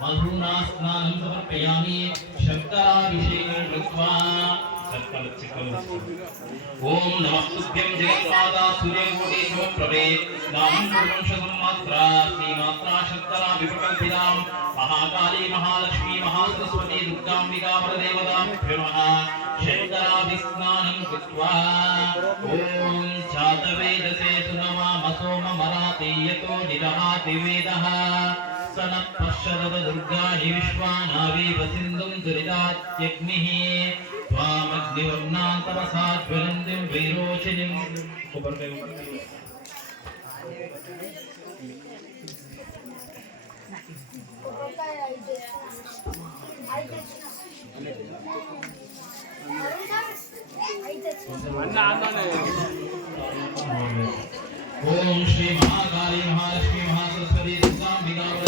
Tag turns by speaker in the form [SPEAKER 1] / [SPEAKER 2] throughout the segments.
[SPEAKER 1] मधुना समर्पयामि शर्कराभिषेकं कृत्वा ओम नमः तुभ्यं जगन्माता सूर्यकोटि समप्रभे नामं कुर्वंशं मात्रा, श्रीमात्रा शर्करा विप्रकल्पितां महाकाली महालक्ष्मी महासरस्वती दुर्गाम्बिका परदेवताभ्यो नमः। शर्कराभिस्नानं कृत्वा ॐ जातवेदसे सुनमामसोममराति यतो निदहाति संवत्सरं पश्यवदुर्गाहि विश्वानावीवसिन्धुं दुरितात्यग्निः त्वामग्निवर्णां तपसा ज्वलन्तिं वैरोचिनीम् ओम श्री महाकाली महालक्ष्मी महासरस्वती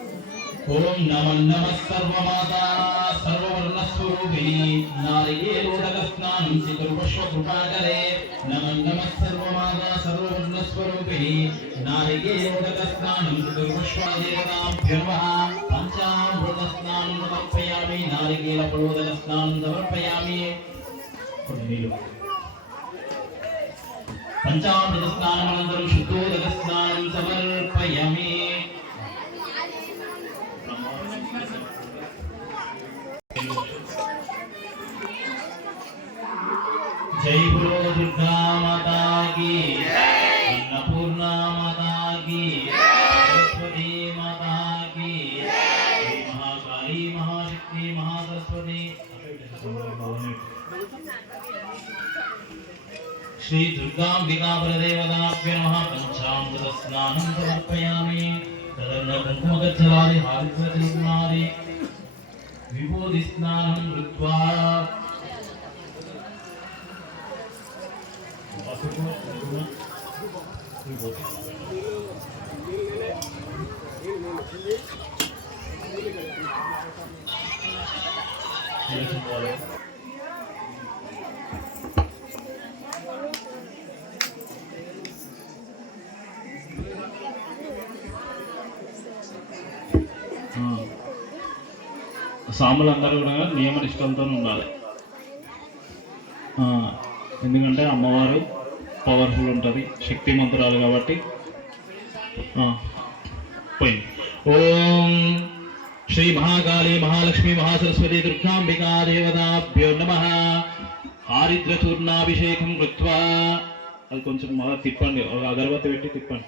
[SPEAKER 1] ఓం నమో నమః సర్వమాతా సర్వవర్ణ స్వరూపిణి సర్వవర్ణస్వరూపిణి నారికేలోదక స్నానం చితుర్పుష్పకృపాకరే నమో నమః సర్వమాతా సర్వవర్ణ స్వరూపిణి సర్వవర్ణస్వరూపిణి నారికేలోదక స్నానం చితుర్పుష్పదేవతాభ్యో నమః పంచామృత స్నానం సమర్పయామి నారికేల ప్రోదక స్నానం సమర్పయామి పంచామృత స్నానం అనంతరం శుద్ధోదక స్నానం సమర్పయామి. जय बोलो दुर्गा माता की अन्नपूर्णा माता की सरस्वती माता की महाकाली महाशक्ति महासरस्वती श्री दुर्गा विदा प्रदेवताभ्य नमः पंचामृत स्नानं समर्पयामि तदन्न कुंकुमगच्छलादि हारिद्वतिर्गुणादि विभूतिस्नानं कृत्वा Thank you. సాములందరూ కూడా నియమ నిష్టంతో ఉండాలి ఎందుకంటే అమ్మవారు పవర్ఫుల్ ఉంటుంది శక్తిమంతురాలు కాబట్టి. పోయింది. ఓం శ్రీ మహాకాళీ మహాలక్ష్మి మహాసరస్వతి దుర్గాంబికా దేవతాభ్యో నమ. హారిద్ర చూర్ణాభిషేకం కృత్వా. అది కొంచెం బాగా తిప్పండి అగరబత్తి పెట్టి తిప్పండి.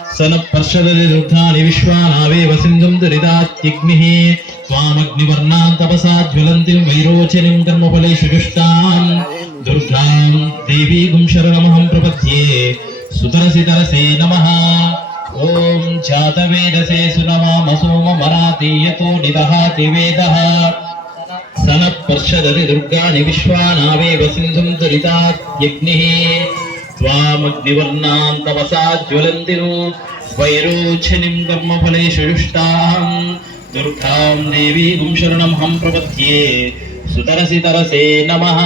[SPEAKER 1] సన పర్షదరుద్ధాని విశ్వానావే వసింగం దురిదాత్యగ్నిః స్వామగ్నివర్ణాం తపసా జ్వలంతిం వైరోచనిం కర్మఫలేషు జుష్టాం దుర్గాం దేవీగుం శరణమహం ప్రపద్యే సుతరసితరసే నమః ఓం జాతవేదసే సునమామ సోమ మరాతీయతో నిదహాతి వేదః సన పర్షదరి దుర్గాని విశ్వానావే వసింధం దురితాత్యగ్నిః स्वामुद्दिवर्णां तपसा ज्वलन्तिनो वैरोचनिं कर्मफले शुजुष्टां दुर्गां देवीं शरणं हं प्रपद्ये सुतरसि तरसे नमः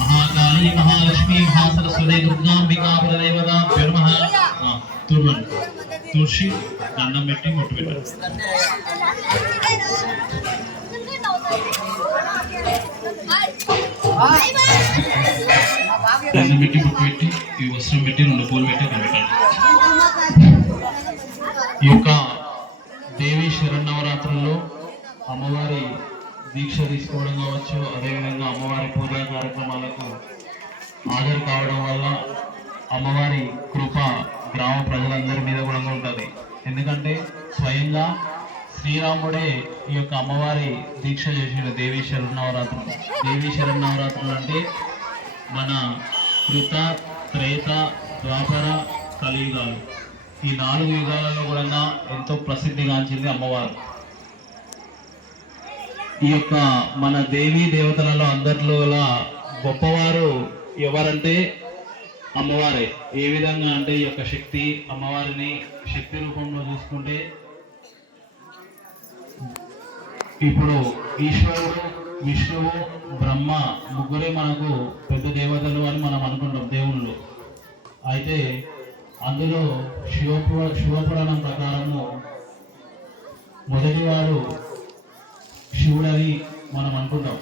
[SPEAKER 1] महाकाली महालक्ष्मी महासरस्वती दुर्गाम्बिका परदेवताभ्यो नमः తులసి దండం పెట్టి మొట్టు పెట్టాలి దండం పెట్టి మొట్టు పెట్టి ఈ వస్త్రం పెట్టి రెండు పూలు పెట్టి అక్కడ ఈ యొక్క దేవి శరణవరాత్రుల్లో అమ్మవారి దీక్ష తీసుకోవడం కావచ్చు అదేవిధంగా అమ్మవారి పూజా కార్యక్రమాలకు హాజరు కావడం వల్ల
[SPEAKER 2] అమ్మవారి కృప గ్రామ ప్రజలందరి మీద కూడా ఉంటుంది. ఎందుకంటే స్వయంగా శ్రీరాముడే ఈ యొక్క అమ్మవారి దీక్ష చేసిన దేవీ శరన్నవరాత్రులు దేవీ శరన్నవరాత్రులు అంటే మన కృత త్రేత ద్వాపర కలియుగాలు. ఈ నాలుగు యుగాలలో కూడా ఎంతో ప్రసిద్ధిగాంచింది అమ్మవారు. ఈ యొక్క మన దేవీ దేవతలలో అందరిలో గల గొప్పవారు ఎవరంటే అమ్మవారే. ఏ విధంగా అంటే ఈ యొక్క శక్తి అమ్మవారిని శక్తి రూపంలో చూసుకుంటే ఇప్పుడు ఈశ్వరుడు విష్ణువు బ్రహ్మ ముగ్గురే మనకు పెద్ద దేవతలు అని మనం అనుకుంటాం దేవుళ్ళు. అయితే అందులో శివపుర శివపురాణం ప్రకారము మొదటివారు శివుడని మనం అనుకుంటాం.